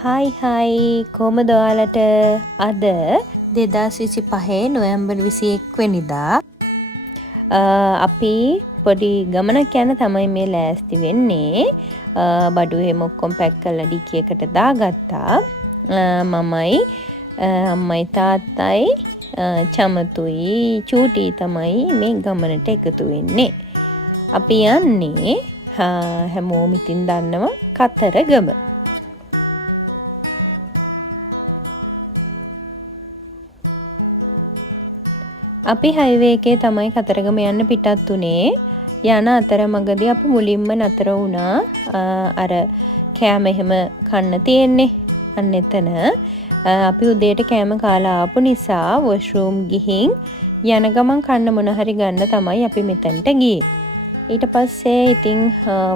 හයි කොහමද ඔයාලට අද 2025 නොවැම්බර් 21 වෙනිදා අපි පොඩි ගමනක් යන තමයි මේ ලෑස්ති වෙන්නේ. බඩු එහෙම ඔක්කොම පැක් කරලා ඩිකියකට දාගත්තා. මමයි අම්මයි තාත්තයි චමතුයි චූටි තමයි මේ ගමනට එකතු වෙන්නේ. අපි යන්නේ හැමෝම ඉතින් දන්නවා කතරගම. අපි හයිවේ එකේ තමයි කතරගම යන්න පිටත් උනේ. යන අතරමඟදී අපි මුලින්ම නතර වුණා අර කෑම එහෙම කන්න තියෙන්නේ. අන්න එතන අපි උදේට කෑම කාලා ආපු නිසා වොෂ්රූම් ගිහින් යන ගමන් කන්න මොන හරි ගන්න තමයි අපි මෙතනට ගියේ. ඊට පස්සේ ඉතින්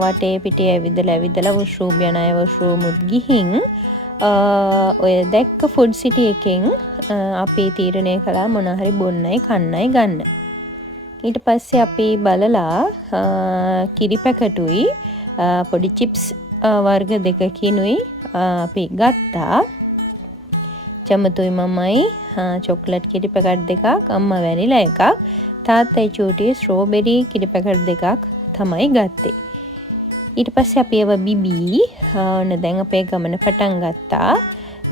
වටේ පිටේ ඇවිදලා වොෂ්රූම් යන අය වොෂ්රූම් උත් ගිහින් ඔය දැක්ක ෆුඩ් සිටි එකෙන් අපි තීරණය කළා මොන හරි බොන්නයි කන්නයි ගන්න. ඊට පස්සේ අපි බලලා කිරි පැකටුයි පොඩි චිප්ස් වර්ග දෙකකිනුයි අපි ගත්තා. චමතුයි මමයි චොක්ලට් කිරි පැකට් දෙකක්, අම්මා වැනිලා එකක්, තාත්තයි චූටි ස්ට්‍රෝබෙරි කිරි පැකට් දෙකක් තමයි ගත්තේ. ඊට පස්සේ අපි ඒව බිබී දැන් අපේ ගමන පටන් ගත්තා.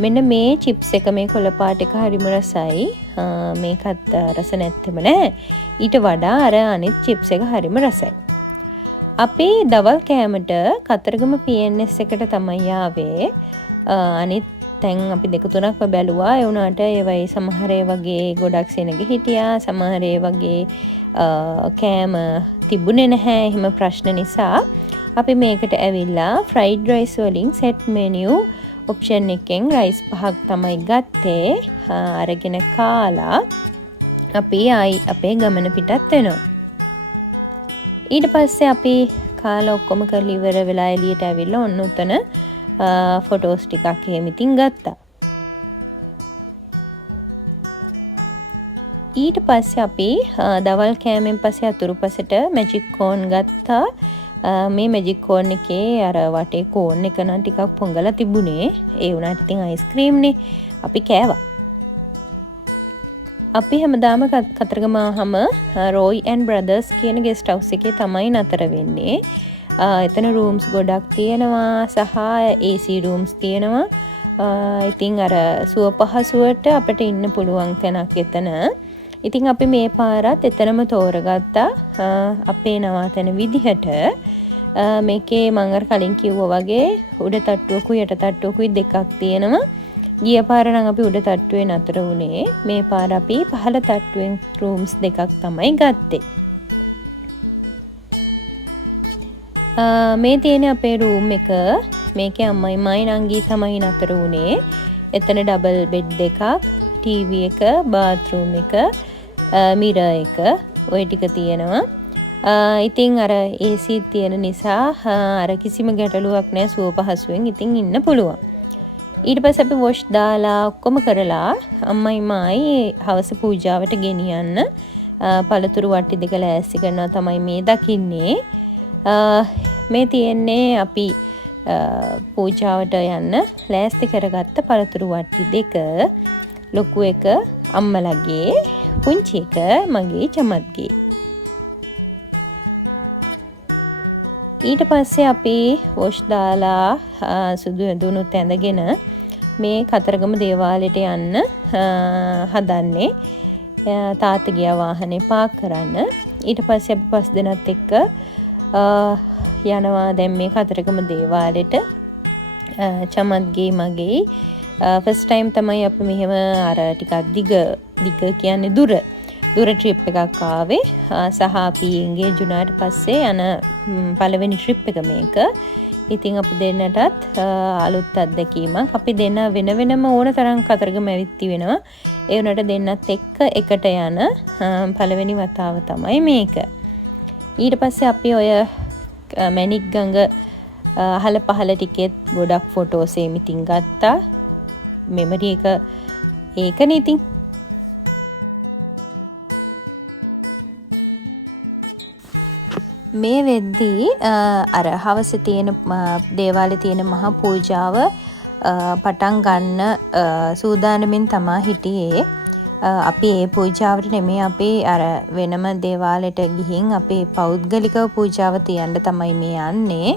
මෙන්න මේ චිප්ස් එක මේ කොළ පාට එක හරිම රසයි. මේකත් රස නැත්තෙම නෑ. ඊට වඩා අර අනිත් චිප්ස් එක හරිම රසයි. අපි දවල් කෑමට කතරගම PNS එකට තමයි ආවේ. අනිත් තැන් අපි දෙක තුනක්ම බැලුවා. ඒ වුණාට ඒවයි සමහර වගේ ගොඩක් සෙනග හිටියා. සමහර වගේ කෑම තිබුණේ නැහැ. එහෙම ප්‍රශ්න නිසා අපි මේකට ඇවිල්ලා ෆ්‍රයිඩ් රයිස් වලින් සෙට් මෙනියු ඔප්ෂන් එකෙන් රයිස් 5ක් තමයි ගත්තේ. අරගෙන කාලා අපි ආයි අපේ ගමන පිටත් වෙනවා. ඊට පස්සේ අපි කාලා ඔක්කොම කරලා ඉවර වෙලා එළියට ඇවිල්ලා ඔන්න උතන ෆොටෝස් ටිකක් එහෙම ඉතින් ගත්තා. ඊට පස්සේ අපි දවල් කෑමෙන් පස්සේ අතුරුපසට මැජික් කෝන් ගත්තා. මේ මැජික් කෝන් එකේ අර වටේ කෝන් එක නම් ටිකක් පොඟලා තිබුණේ. ඒ වුණාට ඉතින් අයිස්ක්‍රීම්නේ අපි කෑවා. අපි හැමදාම කතරගම ආවම රොයි ඇන්ඩ් බ්‍රදර්ස් කියන ගෙස්ට් හවුස් එකේ තමයි නතර වෙන්නේ. එතන රූම්ස් ගොඩක් තියෙනවා සහ AC රූම්ස් තියෙනවා. ඉතින් අර සුව පහසුවට අපිට ඉන්න පුළුවන් තැනක් එතන. ඉතින් අපි මේ පාරත් එතනම තෝරගත්තා අපේ නවාතැන විදිහට. මේකේ මම අර කලින් කිව්වා වගේ උඩ තට්ටුවකුයි යට තට්ටුවකුයි දෙකක් තියෙනවා. ගිය පාර නම් අපි උඩ තට්ටුවේ නතර වුණේ. මේ පාර අපි පහළ තට්ටුවෙන් රූම්ස් දෙකක් තමයි ගත්තේ. මේ තියෙන අපේ රූම් එක. මේකේ අම්මයි මයි නංගි තමයි නතර වුණේ. එතන ඩබල් බෙඩ් දෙකක්, ටීවී එක, බාත්රූම් එක, මිරර් එක ඔය ටික තියෙනවා. ඉතින් අර AC තියෙන නිසා අර කිසිම ගැටලුවක් නැහැ, සුව පහසුවෙන් ඉතින් ඉන්න පුළුවන්. ඊට පස්සේ අපි වොෂ් දාලා ඔක්කොම කරලා අම්මයි මායි හවස පූජාවට ගෙනියන්න පළතුරු වට්ටි දෙක ලෑස්ති කරනවා තමයි මේ දකින්නේ. මේ තියෙන්නේ අපි පූජාවට යන්න ලෑස්ති කරගත්ත පළතුරු වට්ටි දෙක. ලොකු එක අම්මලගේ, පුංචි එක මගේ චමත්ගේ. ඊට පස්සේ අපි වොෂ් දාලා සුදු ඇඳුනුත් ඇඳගෙන මේ කතරගම දේවාලයට යන්න හදන්නේ. තාත්තා ගියා වාහනේ පාක් කරන්න. ඊට පස්සේ අපි පස් දෙනත් එක්ක යනවා දැන් මේ කතරගම දේවාලෙට. චමත්ගේ මගේ ෆස්ට් ටයිම් තමයි අපි මෙහෙම අර ටිකක් දිග කියන්නේ දුර ට්‍රිප් එකක් ආවේ. සහ අපි එන්ගේජ් වුණාට පස්සේ යන පළවෙනි ට්‍රිප් එක මේක. ඉතින් අපි දෙන්නටත් අලුත් අත්දැකීමක්. අපි දෙන්න වෙන වෙනම ඕන තරම් කතරගම ඇවිත් වෙනවා. ඒ වුණාට දෙන්නත් එක්ක එකට යන පළවෙනි වතාව තමයි මේක. ඊට පස්සේ අපි ඔය මැණික් ගඟ අහල පහල ටිකෙත් ගොඩක් ෆොටෝස් එමිතින් ගත්තා. මෙමරි එක ඒකනේ ඉතින්. මේ වෙද්දී අර හවස තියෙන දේවාලේ තියෙන මහා පූජාව පටන් ගන්න සූදානමින් තමා හිටියේ. අපි ඒ පූජාවට නෙමෙයි අපි අර වෙනම දේවාලයට ගිහින් අපි පෞද්ගලිකව පූජාව තියන්න තමයි මේ යන්නේ.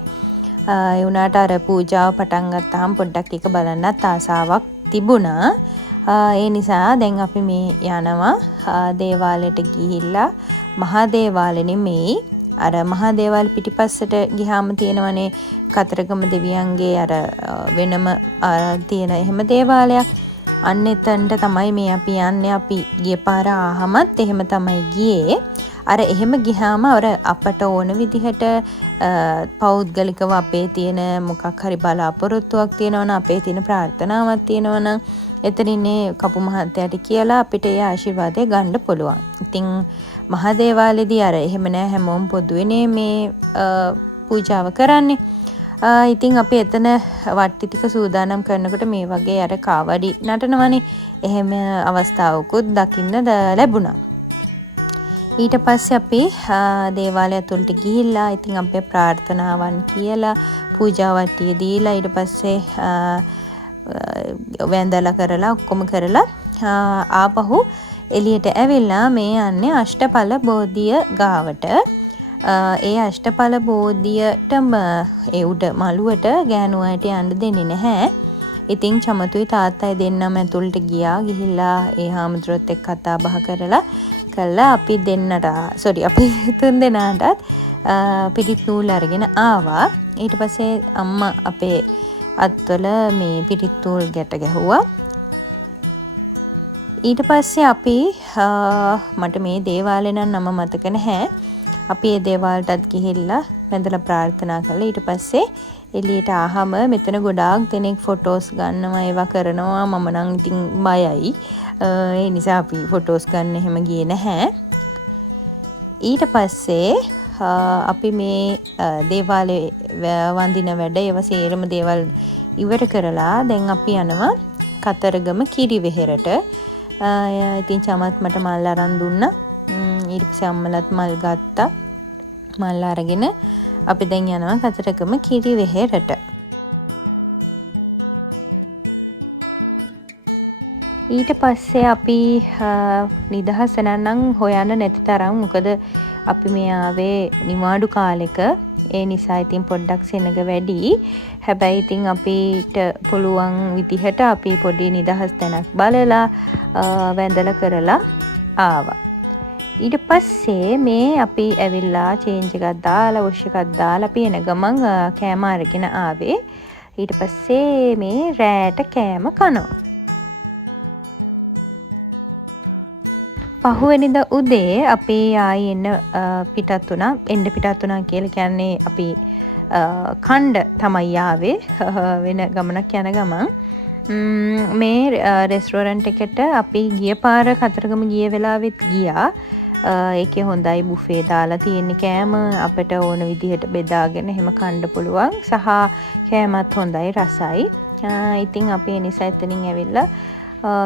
ඒ වුණාට අර පූජාව පටන් ගත්තාම පොඩ්ඩක් එක බලන්නත් ආසාවක් තිබුණා. ඒ නිසා දැන් අපි මේ යනවා දේවාලයට ගිහිල්ලා මහා දේවාලෙ නෙමෙයි අර මහා දේවාල පිටිපස්සට ගියාම තියෙනවනේ කතරගම දෙවියන්ගේ අර වෙනම තියෙන එහෙම දේවාලයක්. අන්න එතනට තමයි මේ අපි යන්නේ. අපි ගිය පාර ආහමත් එහෙම තමයි ගියේ. අර එහෙම ගියාම අර අපට ඕන විදිහට පෞද්ගලිකව අපේ තියෙන මොකක් හරි බලාපොරොත්තුවක් තියෙනවනම් අපේ තියෙන ප්‍රාර්ථනාවක් තියෙනවනම් එතනින්නේ කපු මහත්තයාට කියලා අපිට ඒ ආශිර්වාදය ගන්න පුළුවන්. ඉතින් මහා දේවාලෙදී අර එහෙම නෑ හැමෝම පොදුවේනේ මේ පූජාව කරන්නේ. ඉතින් අපි එතන වට්ටි ටික සූදානම් කරනකොට මේ වගේ අර කාවඩි නටනවනේ. එහෙම අවස්ථාවකුත් දකින්න ලැබුණා. ඊට පස්සේ අපි දේවාලය ඇතුළට ගිහිල්ලා ඉතින් අපේ ප්‍රාර්ථනාවන් කියලා පූජා වට්ටිය දීලා ඊට පස්සේ වැඳලා කරලා ඔක්කොම කරලා ආපහු එළියට ඇවිල්ලා මේ යන්නේ අෂ්ටඵල බෝධිය ගාවට. ඒ අෂ්ටඵල බෝධියටම ඒ උඩ මළුවට ගෑනු අයට යන්න දෙන්නේ නැහැ. ඉතින් චමතුයි තාත්තයි දෙන්නම ඇතුළට ගියා. ගිහිල්ලා ඒ හාමුදුරුවොත් එක්ක කතා බහ කළා අපි අපි තුන් දෙනාටත් පිටිත් නූල් අරගෙන ආවා. ඊට පස්සේ අම්මා අපේ අත්වල මේ පිටිත් නූල් ගැට ගැහුවා. ඊට පස්සේ අපි මට මේ දේවාලේ නම් නම මතක නැහැ. අපි ඒ දේවාලටත් ගිහිල්ලා වැඳලා ප්‍රාර්ථනා කළා. ඊට පස්සේ එළියට ආවම මෙතන ගොඩාක් දෙනෙක් ෆොටෝස් ගන්නවා ඒවා කරනවා. මම නම් ඉතින් බයයි. ඒ නිසා අපි ෆොටෝස් ගන්න එහෙම ගියේ නැහැ. ඊට පස්සේ අපි මේ දේවාලේ වඳින වැඩ ඒවා සේරම දේවල් ඉවර කරලා දැන් අපි යනවා කතරගම කිරිවෙහෙරට. ඉතින් චමත් මට මල් අරන් දුන්නා. ඊට පස්සේ අම්මලත් මල් ගත්තා. මල් අරගෙන අපි දැන් යනවා කතරගම කිරිවෙහෙරට. ඊට පස්සේ අපි නිදහස නම් හොයන්න නැති තරම් මොකද අපි මේ ආවේ නිවාඩු කාලෙක. ඒ නිසා ඉතින් පොඩ්ඩක් සෙනග වැඩි. හැබැයි ඉතින් අපිට පුළුවන් විදිහට අපි පොඩි නිදහස් තැනක් බලලා වැඳලා කරලා ආවා. ඊට පස්සේ මේ අපි ඇවිල්ලා චේන්ජ් එකක් දාලා වොෂ් එකක් දාලා අපි එන ගමන් කෑම අරගෙන ආවේ. ඊට පස්සේ මේ රෑට කෑම කනවා. පහුවෙනිදා උදේ අපි ආයි එන්න පිටත් වුණා කියලා කියන්නේ අපි කණ්ඩ තමයි ආවේ වෙන ගමනක් යන ගමන්. මේ රෙස්ටෝරන්ට් එකට අපි ගිය පාර කතරගම ගිය වෙලාවෙත් ගියා. ඒකේ හොඳයි බුෆේ දාලා තියෙන කෑම අපිට ඕන විදිහට බෙදාගෙන එහෙම කන්න පුළුවන්. සහ කෑමත් හොඳයි රසයි. ඉතින් අපි ඒ නිසා එතනින් ඇවිල්ලා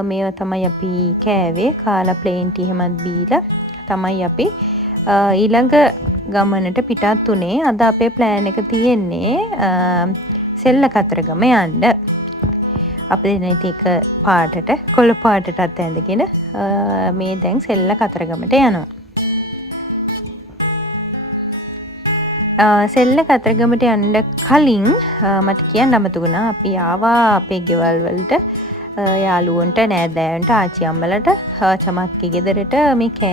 මේවා තමයි අපි කෑවේ. කාලා ප්ලේන් ටී එහෙමත් බීලා තමයි අපි ඊළඟ ගමනට පිටත් උනේ. අද අපේ ප්ලෑන් එක තියෙන්නේ සෙල්ල කතරගම යන්න. අපි දෙන එක පාටට කොළ පාටටත් ඇඳගෙන මේ දැන් සෙල්ල කතරගමට යනවා. සෙල්ල කතරගමට යන්න කලින් මට කියන්න අමතක වුණා අපි ආවා අපේ ගෙවල් වලට යාළුවන්ට නෑදෑයන්ට ආච්චි අම්මලට චමත්ගේ ගෙදරට මේ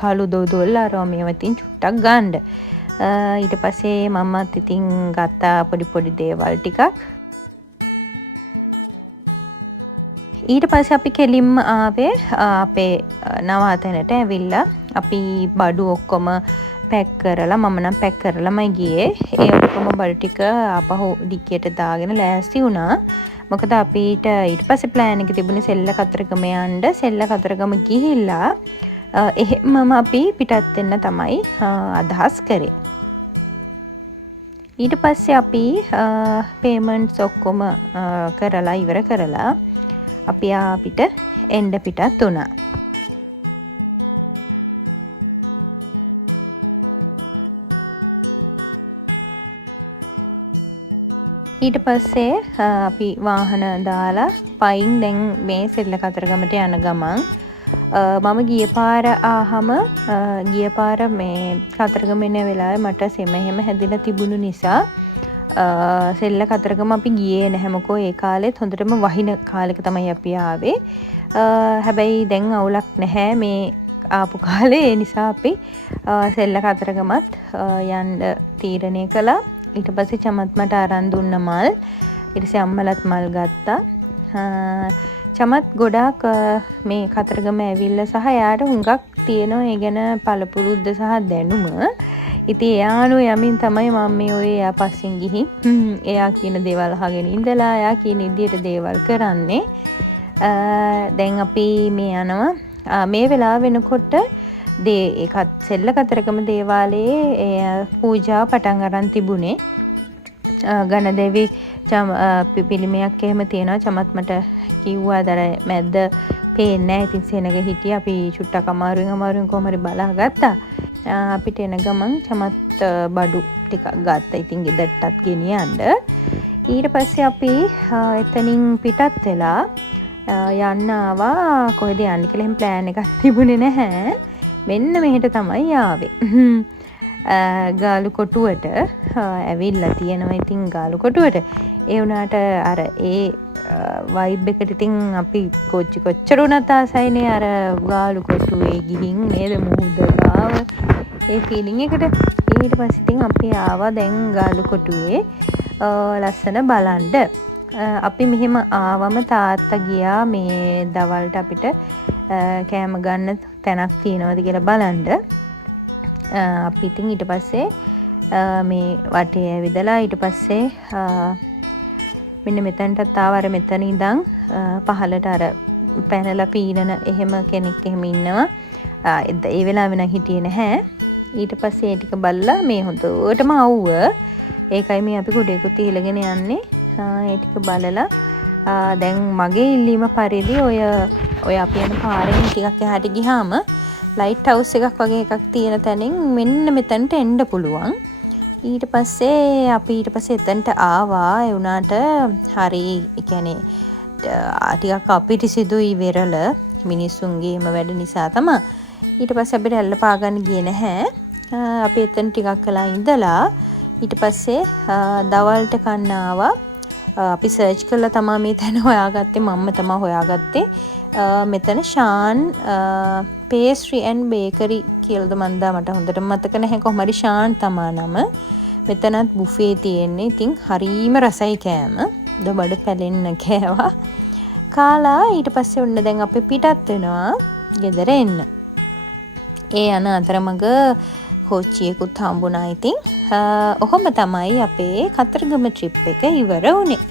කාලු දෝදොල් අරවා මේවතින් චුට්ටක් ගන්න. ඊට පස්සේ මමත් ඉතින් ගත්තා පොඩි දේවල් ටිකක්. ඊට පස්සේ අපි කෙලින්ම ආවේ අපේ නවාතැනට ඇවිල්ලා අපි බඩු ඔක්කොම පැක් කරලා මම නම් පැක් කරලාමයි ගියේ. ඒ ඔක්කොම බඩු ටික ආපහු ඩික්කියට දාගෙන ලෑස්ති වුණා. මොකද අපිට ඊට පස්සේ ප්ලෑන් එක තිබුණේ සෙල්ල කතරගම යන්න. සෙල්ල කතරගම ගිහිල්ලා එහෙමම අපි පිටත් වෙන්න තමයි අදහස් කරේ. ඊට පස්සේ අපි පේමන්ට්ස් ඔක්කොම කරලා ඉවර කරලා අපි අපිට එන්න පිටත් වුණා. ඊට පස්සේ අපි වාහන දාලා පයින් දැන් මේ සෙල්ල කතරගමට යන ගමන් මම ගිය පාර ආහම ගිය පාර මේ කතරගම එන වෙලාවේ මට සෙම එහෙම හැදිලා තිබුණු නිසා සෙල්ල කතරගම අපි ගියේ නැහැ. මොකෝ ඒ කාලෙත් හොඳටම වහින කාලෙක තමයි අපි ආවේ. හැබැයි දැන් අවුලක් නැහැ මේ ආපු කාලේ. ඒ නිසා අපි සෙල්ල කතරගමත් යන්න තීරණය කළා. ඊට පස්සේ චමත් මට අරන් දුන්න මල්. ඊට පස්සේ අම්මලත් මල් ගත්තා. චමත් ගොඩාක් මේ කතරගම ඇවිල්ලා සහ එයාට හුඟක් තියෙනවා ඒ ගැන පළපුරුද්ද සහ දැනුම. ඉතින් එයානු යමින් තමයි මම මේ ඔය එයා පස්සෙන් ගිහින් එයා කියන දේවල් අහගෙන ඉඳලා එයා කියන විදියට දේවල් කරන්නේ. දැන් අපි මේ යනවා මේ වෙලාව වෙනකොට ඒකත් සෙල්ල කතරගම දේවාලයේ පූජා පටන් අරන් තිබුණේ. ගණදේවි පිළිමයක් එහෙම තියෙනවා. චමත් මට කිව්වා දර මැද්ද පේන්නේ නැහැ. ඉතින් සෙනග හිටියා. අපි චුට්ටක් අමාරුවෙන් කොහම හරි බලා ගත්තා. අපිට එන ගමන් චමත් බඩු ටිකක් ගත්තා. ඉතින් ගෙදරටත් ගෙනියන්න. ඊට පස්සේ අපි එතනින් පිටත් වෙලා යන්න ආවා. කොහෙද යන්නේ කියලා එහෙම ප්ලෑන් එකක් තිබුණේ නැහැ. මෙන්න මෙහෙට තමයි ආවේ. ගාලු කොටුවට ඇවිල්ලා තියෙනවා. ඉතින් ගාලු කොටුවට ඒ වුණාට අර ඒ වයිබ් එකට ඉතින් අපි කොච්චර උනත් ආසයිනේ අර ගාලු කොටුවේ ගිහින් නේද මුහුද ගාව ඒ ෆීලිං එකට. ඊට පස්සේ ඉතින් අපි ආවා දැන් ගාලු කොටුවේ ලස්සන බලන්න. අපි මෙහෙම ආවම තාත්තා ගියා මේ දවල්ට අපිට කෑම ගන්න තැනක් තියෙනවද කියලා බලන්න. අපි ඉතින් ඊට පස්සේ මේ වටේ ඇවිදලා ඊට පස්සේ මෙන්න මෙතනටත් ආව. අර මෙතන ඉඳන් පහලට අර පැනලා පීනන එහෙම කෙනෙක් එහෙම ඉන්නවා. ඒ වෙලාවෙ නම් හිටියේ නැහැ. ඊට පස්සේ ඒ ටික බලලා මේ හොඳටම අවුව. ඒකයි මේ අපි කුඩේකුත් ඉහළගෙන යන්නේ. ඒ ටික බලලා දැන් මගේ ඉල්ලීම පරිදි ඔය අපි යන පාරෙන් ටිකක් එහාට ගියාම ලයිට් හවුස් එකක් වගේ එකක් තියෙන තැනින් මෙන්න මෙතනට එන්න පුළුවන්. ඊට පස්සේ අපි එතනට ආවා. ඒ වුණාට හරි කියන්නේ ටිකක් අපිරිසිදුයි වෙරළ මිනිස්සුන්ගේම වැඩ නිසා තමයි. ඊට පස්සේ අපිට ඇල්ල පාගන්න ගියේ නැහැ. අපි එතන ටිකක් කළා ඉඳලා ඊට පස්සේ දවල්ට කන්න ආවා. අපි සර්ච් කරලා තමයි මේ තැන හොයාගත්තේ. මම්ම තමයි හොයාගත්තේ. මෙතන ශාන් පේස්ට්‍රි ඇන්ඩ් බේකරි කියලාද මන්දා මට හොඳට මතක නැහැ. කොහොම හරි ශාන් තමා නම. මෙතනත් බුෆේ තියෙන්නේ. ඉතින් හරීම රසයි කෑම. දොබඩ පැලෙන්න කෑවා. කාලා ඊට පස්සේ ඔන්න දැන් අපි පිටත් වෙනවා ගෙදර එන්න. ඒ යන අතරමඟ කෝච්චියකුත් හම්බුණා. ඉතින් ඔහොම තමයි අපේ කතරගම ට්‍රිප් එක ඉවර වුණේ.